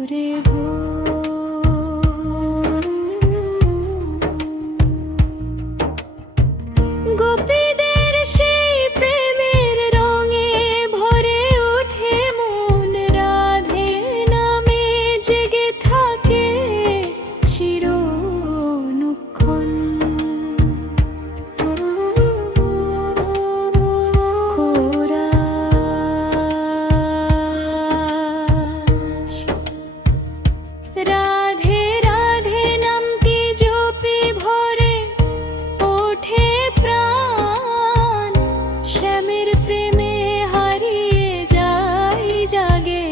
ভোরে গোপীদের সেই প্রেমের রঙে ভরে ওঠে মন। রাধে নামে জেগে থাকে চির অনুক্ষণ। রাধে রাধে নামটি জপি ভরে ওঠে প্রাণ। শ্যামের প্রেমে হারিয়ে যায় জাগে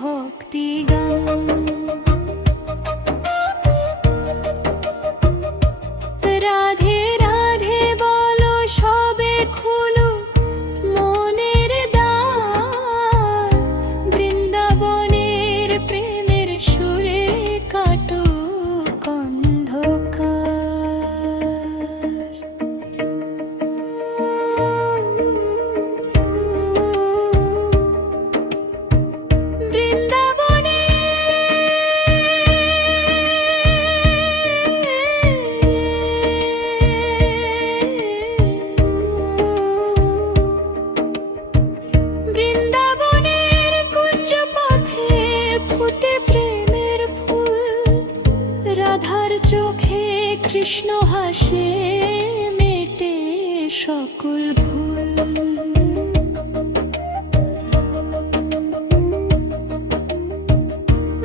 ভক্তি গান। রাধে রাধে বলো সবে খুলুক মনের দ্বার। বৃন্দাবনের প্রেমের সুরে কাটুক অন্ধকার। বৃন্দাবনে বৃন্দাবনের কুঞ্জ পথে ফুটে প্রেমের ফুল। রাধার চোখে কৃষ্ণ হাসে মেটে সকল ভুল।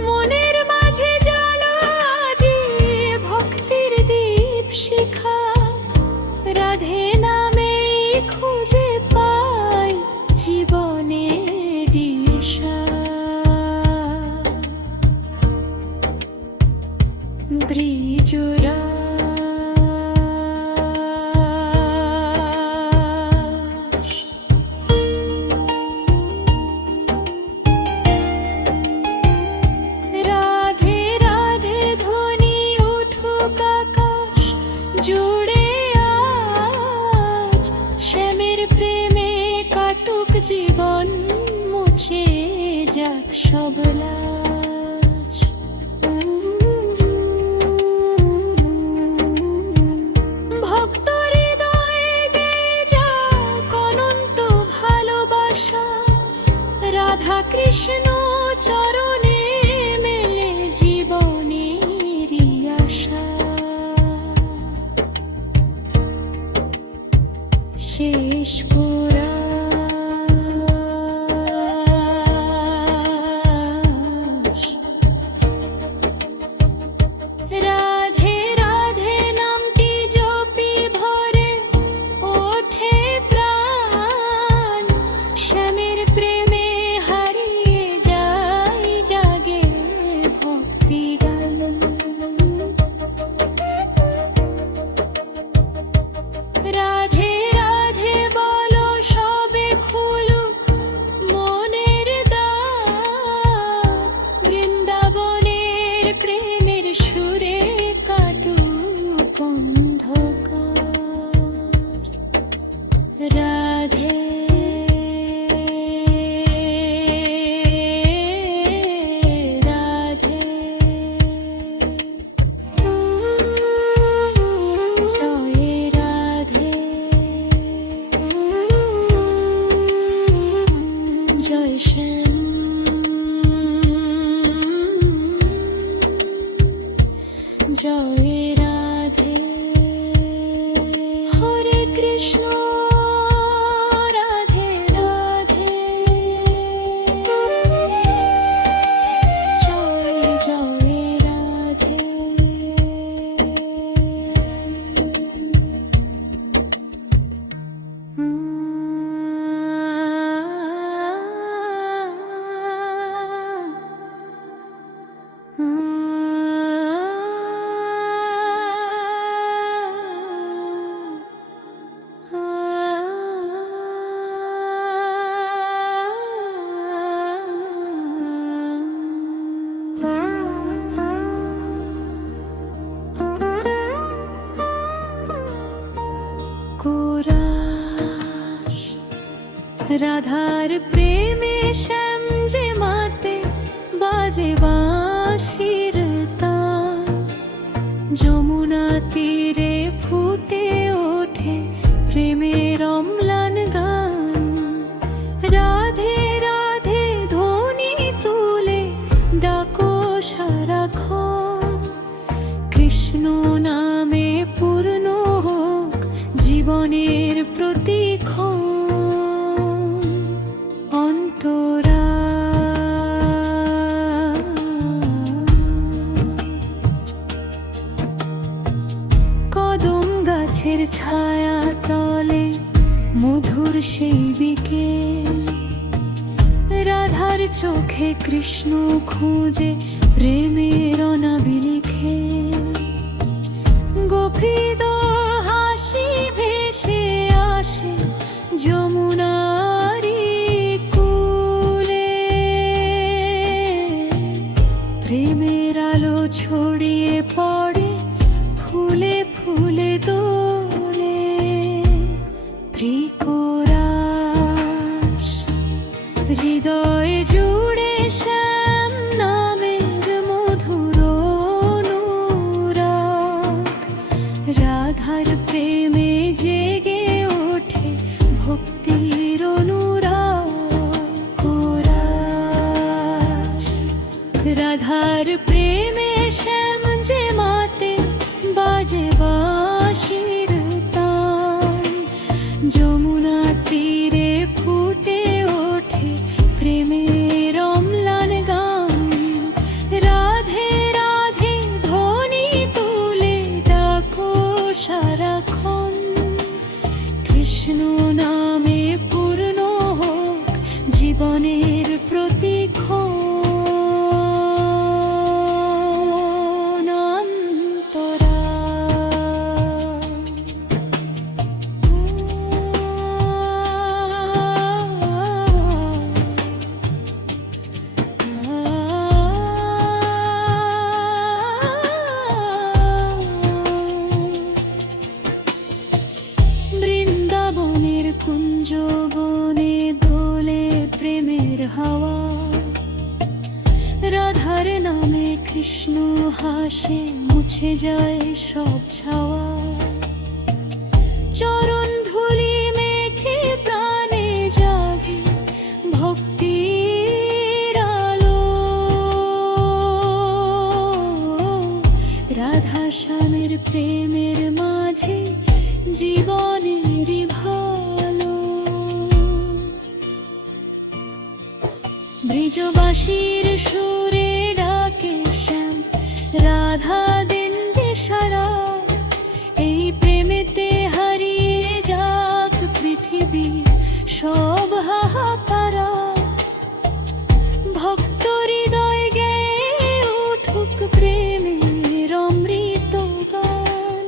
মনের মাঝে জ্বালো আজি ভক্তির দীপ শিখা। রাধে নামে খুঁজে পাই জীবনের দিশা। ব্রিজরাস রাধে রাধে ধ্বনি উঠুক আকাশ জুড়ে আজ। শ্যামের প্রেমে কাটুক জীবন মুছে যাক সব লাজ। ভক্ত হৃদয়ে গেয়ে যাক অনন্ত ভালোবাসা। রাধা কৃষ্ণ চরণে মেলে জীবনেরই আশা। শেষ পুরাস। রাধে রাধে নামটি জপি ভরে ওঠে প্রাণ। শ্যামের প্রেমে হারিয়ে যায় জাগে ভক্তি গান। রাধে রাধে বলো সবে খুলুক মনের দ্বার। বৃন্দাবনের প্রেমের সুরে কাটুক অন্ধকার। রাধে রাধে জয় রাধে জয় শ্যাম জয় রাধে। হরে কৃষ্ণ রাধে রাধে জয় জয় রাধে। রাধার প্রেমে শ্যাম যে মাতে বাজে বাঁশির তান, যমুনা তীরে ফুটে ওঠে প্রেমের অম্লান গান। রাধে রাধে ধ্বনি তুলে ডাকো সারাক্ষণ, কৃষ্ণ নামে পূর্ণ হোক জীবনের প্রতিক্ষণ। অন্তরা কদম গাছের ছায়া তলে মধুর সেই বিকেল, রাধার চোখে কৃষ্ণ খুঁজে প্রেমের অনাবিল খেল। গোপীদের হাসি ভেসে আসে যমুনারি কূলে, প্রেমের আলো ছড়িয়ে পড়ে ফুলে ফুলে দোলে। প্রিয়রাস হৃদয়ে জুড়ে শ্যাম নামের মধুর অনুরাগ, রাধার প্রেমে জেগে ওঠে ভক্তির অনুরাগ। কোরাস রাধার প্রেমে শ্যাম যে মাতে বাজে বাঁশির তান, যমুনা তীরে ফুটে ওঠে প্রেমের অম্লান গান। রাধে রাধে ধ্বনি তুলে ডাকো সারাক্ষণ, কৃষ্ণ নামে পূর্ণ হোক জীবনের প্রতিক্ষণ। অন্তরা বৃন্দাবনের কুঞ্জ বনে দোলে প্রেমের হাওয়া, রাধার নামে কৃষ্ণ হাসে মুছে যায় সব ছাওয়া। চরণ ধুলি মেখে প্রাণে জাগে ভক্তির আলো, রাধা শ্যামের প্রেমের মাঝে জীবনেরই ভালো। ব্রিজবাসীর সুরে ডাকে শ্যাম, রাধা দিন যে সারা, এই প্রেমেতে হারিয়ে যাক পৃথিবী সব হাহাকারা। ভক্ত হৃদয় গেয়ে উঠুক প্রেমের অমৃত গান,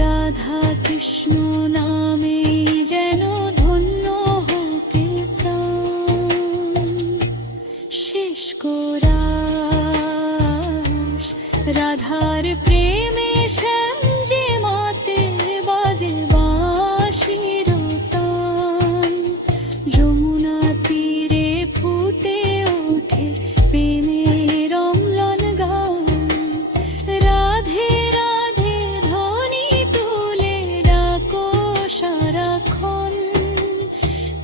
রাধা কৃষ্ণ নামে যেন ধন্য হোকে প্রাণ। শেষ কোরাস রাধার প্রেমে শ্যাম যে মাতে বাজে বাঁশির তান, যমুনা তীরে ফুটে ওঠে প্রেমের অম্লান গান। রাধে রাধে ধ্বনি তুলে ডাকো সারাক্ষণ,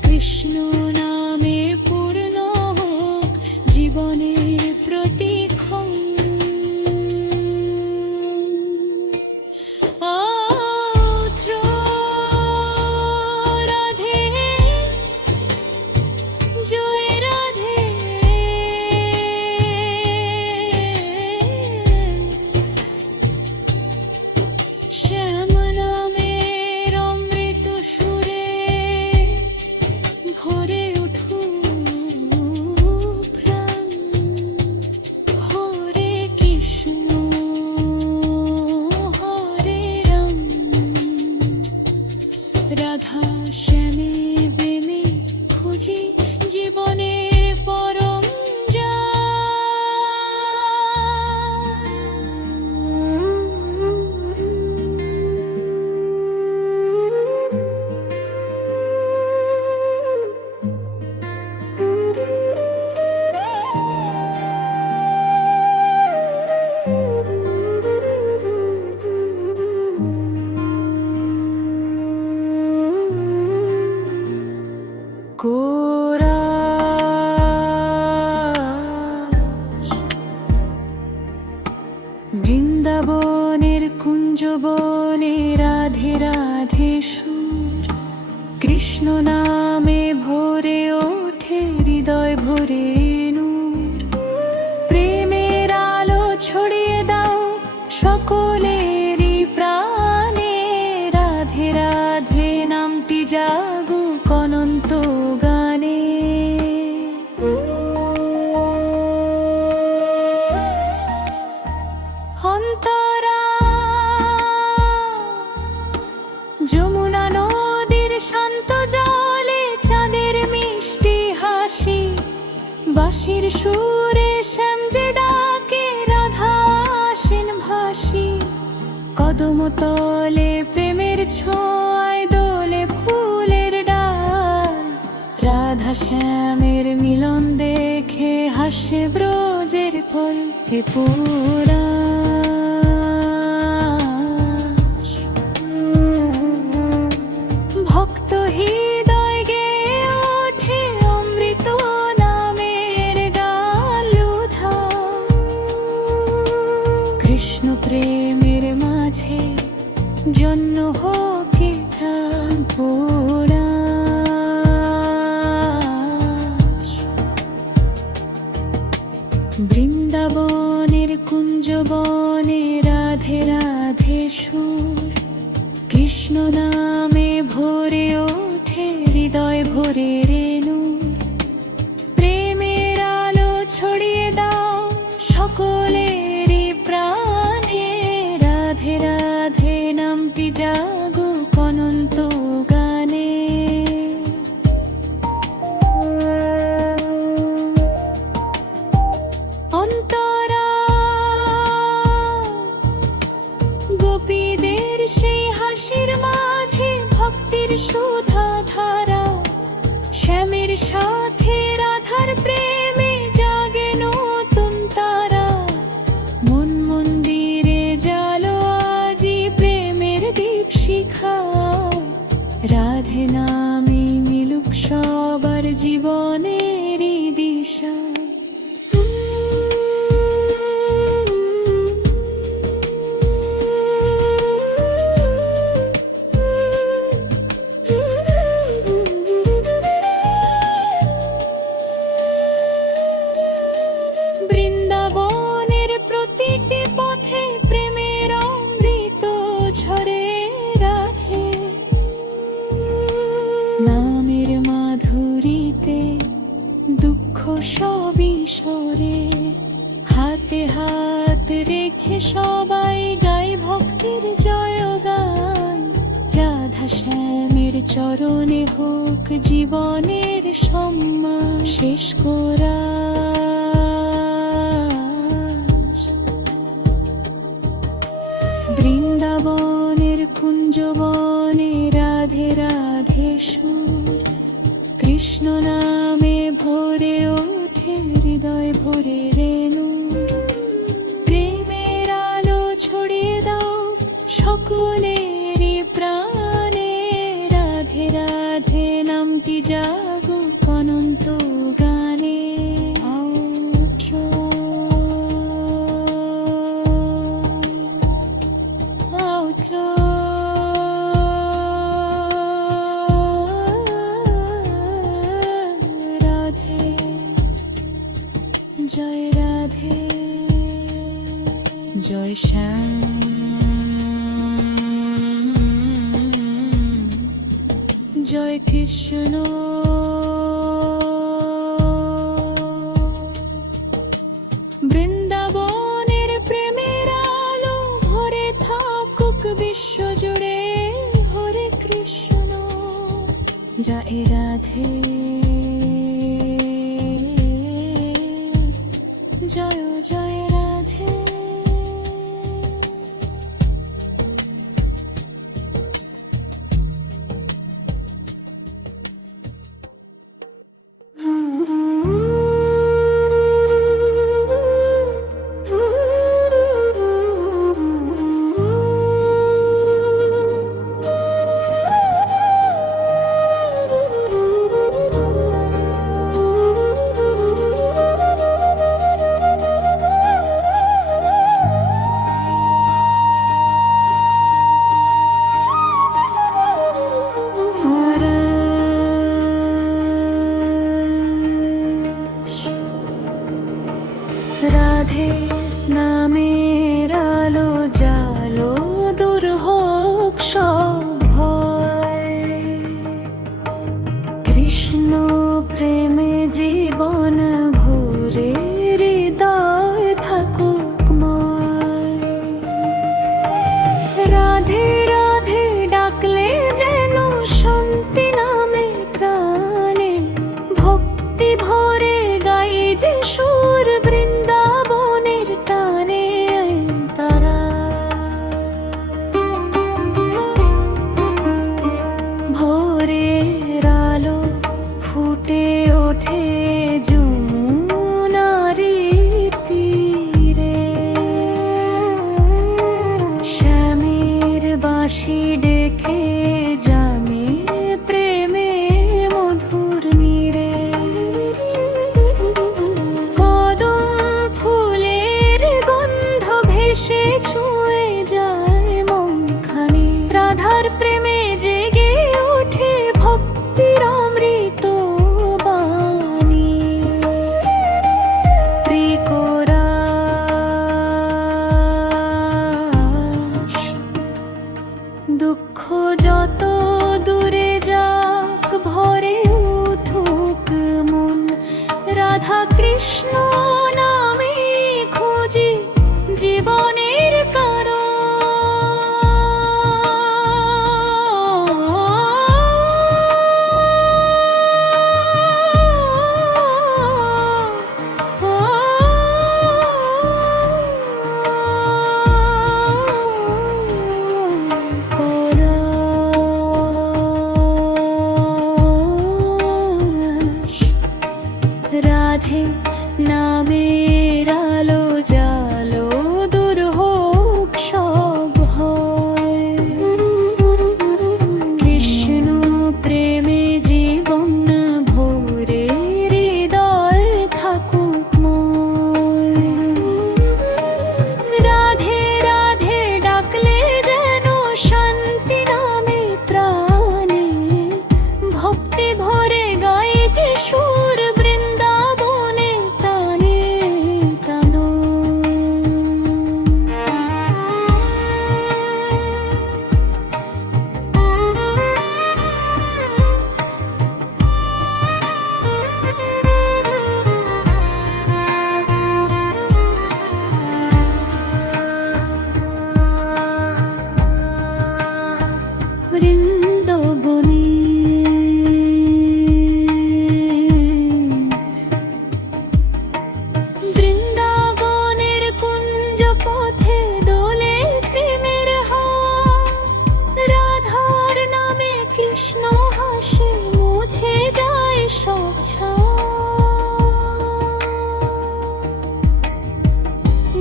কৃষ্ণ নামে পূর্ণ হোক জীবনের প্রতিক্ষণ। বৃন্দাবনের কুঞ্জবনে রাধে রাধে সুর, কৃষ্ণ নামে ভরে ওঠে হৃদয় ভরে নূর। প্রেমের আলো ছড়িয়ে দাও সকলেরই প্রাণে, রাধে রাধে নামটি জাগুক অনন্ত গানে। অন্তরা যমুনা নদীর শান্ত জলে চাঁদের মিষ্টি হাসি, বাঁশির সুরে শ্যাম যে ডাকে রাধা আসেন ভাসি। কদম তলে প্রেমের ছোঁয়ায় দোলে ফুলের ডাল, রাধা শ্যামের মিলন দেখে হাসে ব্রজের ফল। হে পুরা ভক্ত হৃদয় গেয়ে ওঠে অমৃত নামের গান লুধা। কৃষ্ণ প্রেমের মাঝে জন্য হোক প্রাণ পোড়া। বৃন্দাবনের কুঞ্জবনে রাধে রাধে সুর, কৃষ্ণ নামে ভরে ওঠে হৃদয় ভরে নূর। প্রেমের আলো ছড়িয়ে দাও সকলেরই প্রাণে, রাধে রাধে নামটি জাগুক অনন্ত গানে। অন্তরা গোপীদের সেই হাসির মাঝে ভক্তির সুধা ধারা, শ্যামের সাথে রাধার প্রেমে জাগে নতুন তারা। মন মন্দিরে জালো আজি প্রেমের দীপ শিখা, রাধে নামে মিলুক সবার জীবনেরই দিশা। বৃন্দাবনের প্রতিটি পথে প্রেমের অমৃত ঝরে রাধে, নামের মাধুরীতে দুঃখ সবই সরে। হাতে হাত রেখে সবাই গায় ভক্তির জয়গান, রাধা শ্যামের চরণে হোক জীবনের সম্মান। শেষ করা বৃন্দাবনের কুঞ্জবনে রাধে রাধে সুর, কৃষ্ণ নামে ভরে ওঠে হৃদয় ভরে নূর। প্রেমের আলো ছড়িয়ে দাও সকলেরই প্রাণে, রাধে রাধে নামটি জাগুক অনন্ত গানে। রাধে জয় রাধে জয় শ্যাম, জয় কৃষ্ণ। বৃন্দাবনের প্রেমের আলো ভরে থাকুক বিশ্ব জুড়ে, হরে কৃষ্ণ রাধে রাধে জয় জয় রাধে। বাঁশি ডেকে জামে প্রেমে মধুর নীড়ে। কদম ফুলের গন্ধ ভেসে ছুঁয়ে যায় মনখানি। রাধার প্রেমে জেগে ওঠে ভক্তির অমৃত বাণী। ত্রিকোরাস দুঃখ যত দূরে যাক ভরে উঠুক মন। রাধা কৃষ্ণ নামে খুঁজি জীবনের কারণ। রাধে নামের আলো জালো দূর হোক সব ভয়। কৃষ্ণ প্রেমে জীবন ভরে হৃদয় থাকুক ময়। রাধে রাধে ডাকলে যেন শান্তি নামে প্রাণে। ভক্তি ভরে গায়ে যে সুর বৃন্দাবনে প্রাণে টানো। বৃন্দাবনে বৃন্দাবনের কুঞ্জ পথে দোলে প্রেমের হাওয়া। রাধার নামে কৃষ্ণ হাসে মুছে যায় সব ছায়া।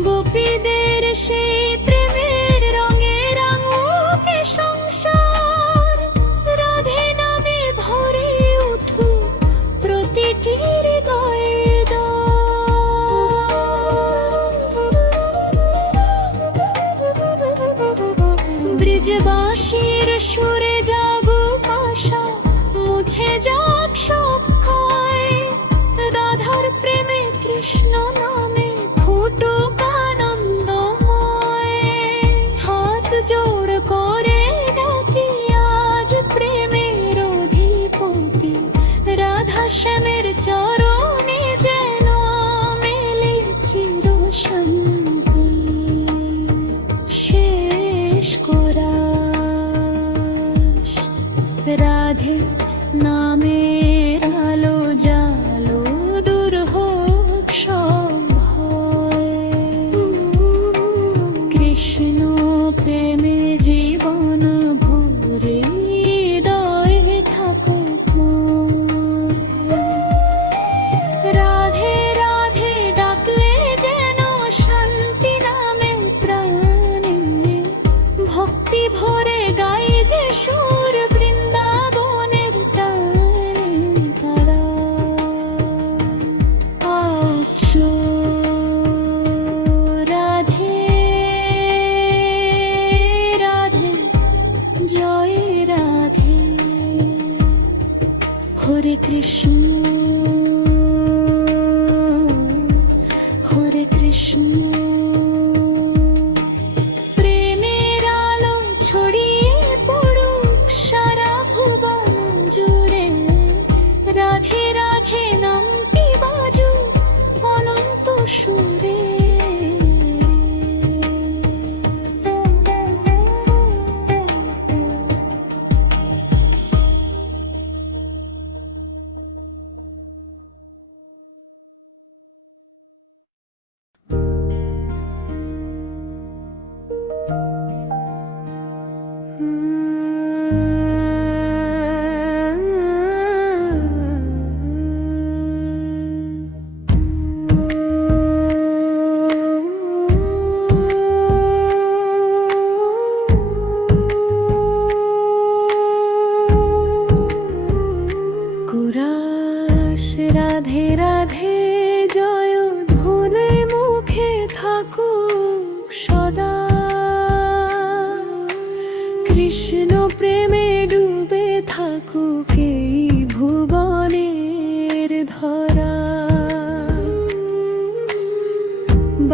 গোপীদের সেই প্রেমের রঙে রাঙুকে সংসার। রাধে নামে ভরে উঠুক প্রতিটি হৃদয়ে ব্রিজবাসীর সুরে জাগুক আশা মুছে যাক সব ক্ষয়। রাধার প্রেমে কৃষ্ণ নামে ফুটুক আনন্দময়। হাত জোড় করে ডাকি আজ প্রেমের অধিপতি। রাধা শ্যামের চরণে যেন মেলে চির শান্তি। শেষ করা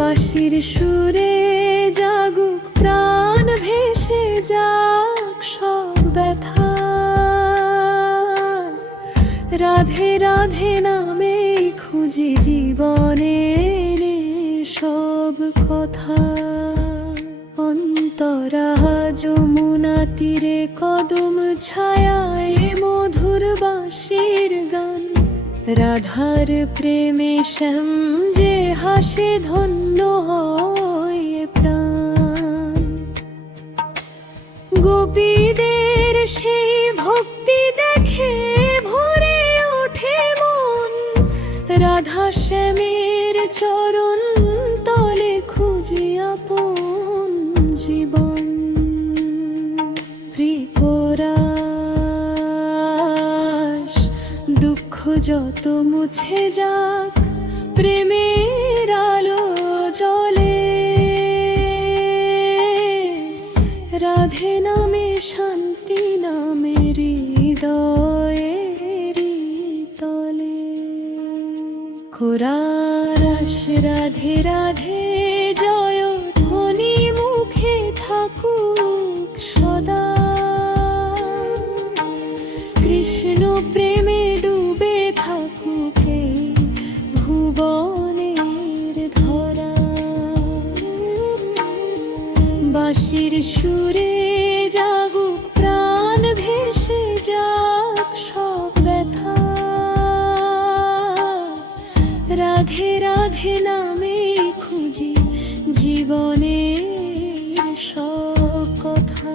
বাঁশির সুরে জাগুক প্রাণ, ভেসে যাক সব ব্যথা। রাধে রাধে নামে খুঁজি জীবনের সব কথা। অন্তরা যমুনা তীরে কদম ছায়ায় মধুর বাঁশির গান। রাধার প্রেমে শ্যাম যে হাসে ধন্য হয় প্রাণ। গোপীদের সেই ভক্তি দেখে ভরে ওঠে মন। রাধা শ্যামের চরণ তলে খুঁজি আপন জীবন। ত্রিপুরাস দুঃখ যত মুছে যাক, প্রেমের আলো জ্বলে। রাধে নামে শান্তি নামে হৃদয়ের তলে। খোরাস রাধে রাধে জয় ধ্বনি মুখে থাকুক সদা। কৃষ্ণ প্রেমে ডুবে থাকুক এই ভুবনের ধরা। বাঁশির সুরে জাগুক প্রাণ, ভেসে যাক সব ব্যথা। রাধে রাধে নামে খুঁজি জীবনের সব কথা।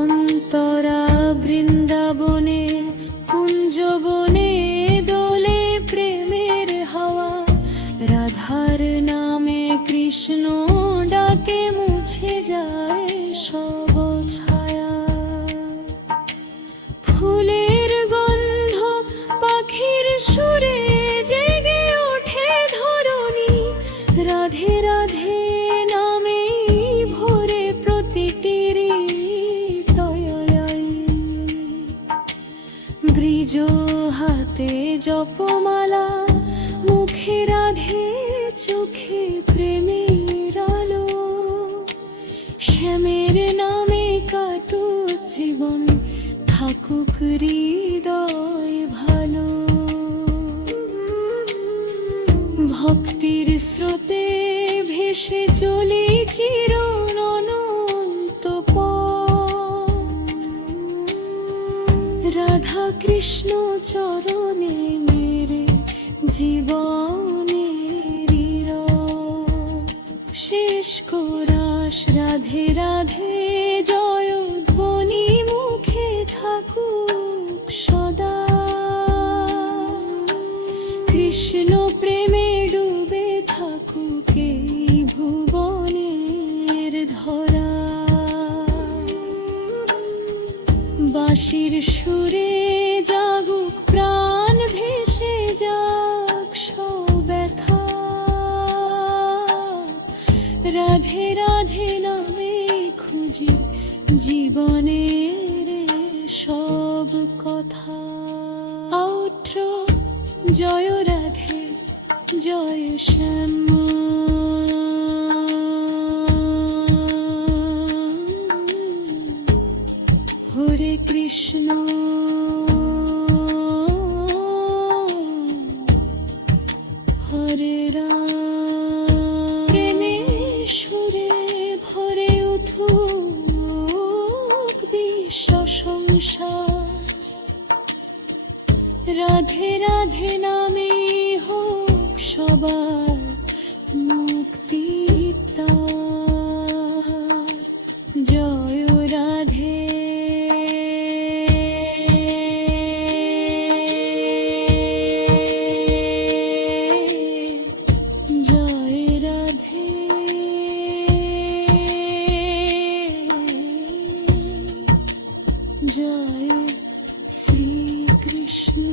অন্তরা বৃন্দাবনে কুঞ্জবনে দোলে প্রেমের হাওয়া। রাধার নামে কৃষ্ণ ডাকে মুছে যায় সব ছায়া। ফুলের গন্ধ পাখির সুরে জেগে ওঠে ধরণী। রাধে রাধে নামে ভরে প্রতিটি ব্রিজ হাতে জপমালা, মুখে রাধে চোখে প্রেমের আলো। শ্যামের নামে কাটুক জীবন, থাকুক হৃদয় ভালো। ভক্তির স্রোতে ভেসে চলি চির অনন্ত পথ। রাধা কৃষ্ণ চরণে মেরে জীবনের শেষ কোরাস। রাধে রাধে জয় ধ্বনি মুখে থাকুক সদা। কৃষ্ণ প্রেমে ডুবে থাকুক এই ভুবনের ধরা। বাঁশির সুরে জাগুক প্রাণ, ভেসে যাক সব ব্যথা। রাধে রাধে নামে খুঁজি জীবনের সব কথা। আউট্র জয় রাধে জয় শ্যাম। হরে কৃষ্ণ হরে রাম। প্রেমে সুরে ভরে উঠুক বিশ্ব সংসার। রাধে রাধে নামে হোক সবার মুক্তি তার। জয় রাধে জয় রাধে জয় শ্রী কৃষ্ণ।